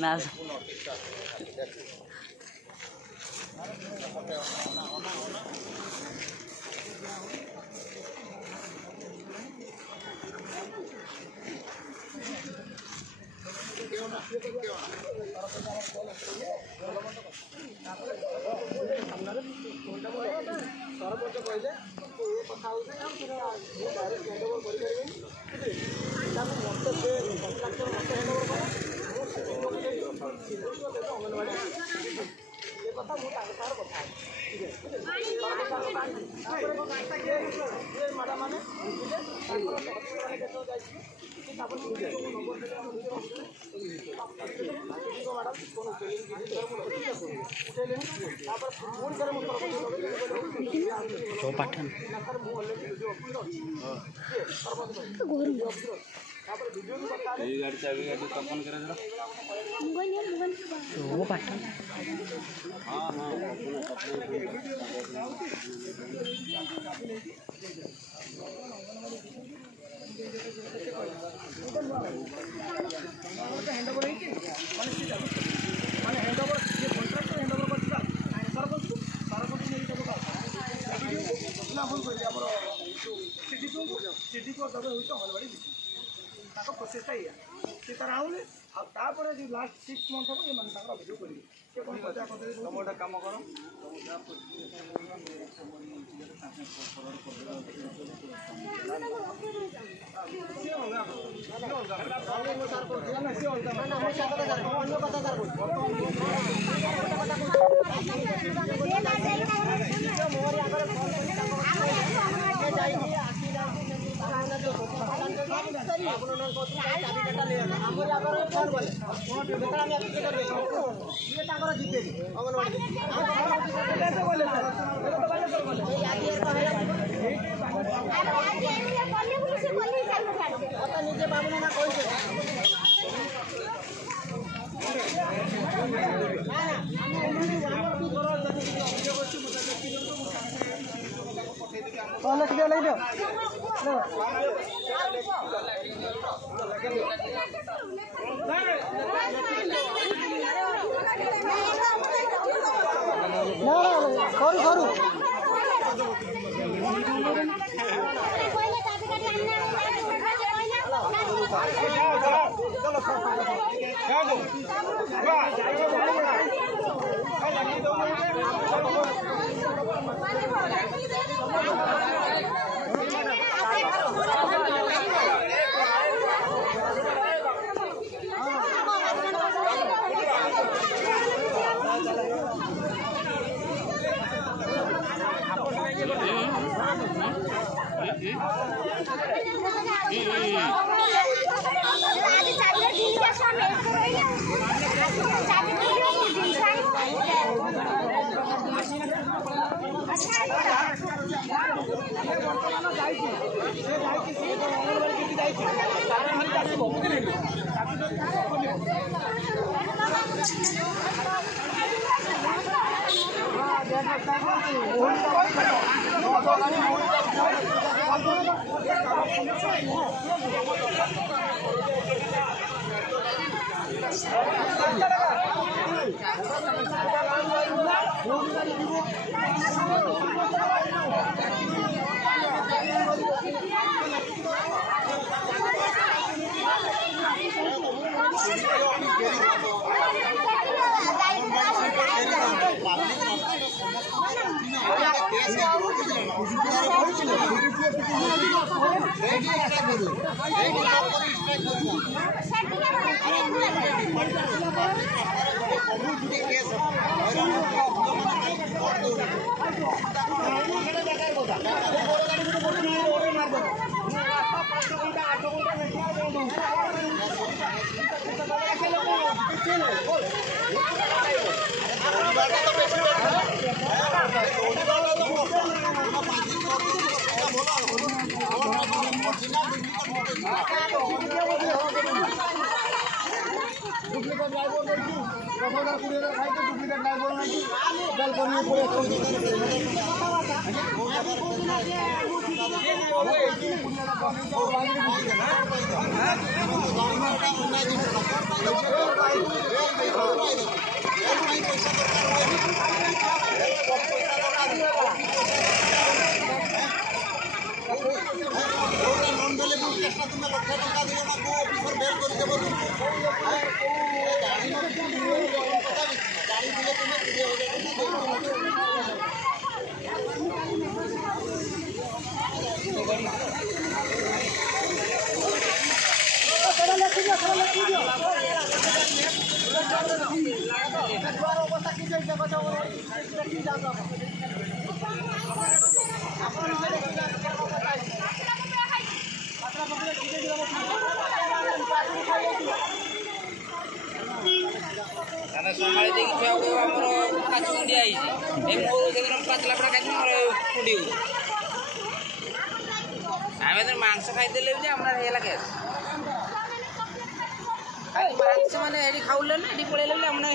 match तो पाठन गाड़ी चाबी गाड़ी कंपन करे जरा तो वो पाठन हां हां हैंडओवर है कि माने हैंडओवर ये कॉन्ट्रैक्ट हैंडओवर करछा सरपंच नहीं सब ना फोन कर हमर सिटी को दबे होई तो हलवाड़ी ताको प्रोसेस है से तार आउले आ तापर जे लास्ट 6 मंथ हो ये मन ताकर वीडियो करी के कोन पता कर तमोटा काम करो duplicate karena soalnya di jauh amro kacung dia ini mau dengan patla pada kacung kudiu kami tuh mangsa खाई दिले जे हमरा हेला के खाली मांस माने एडी खाउले ना एडी पळेले हमरा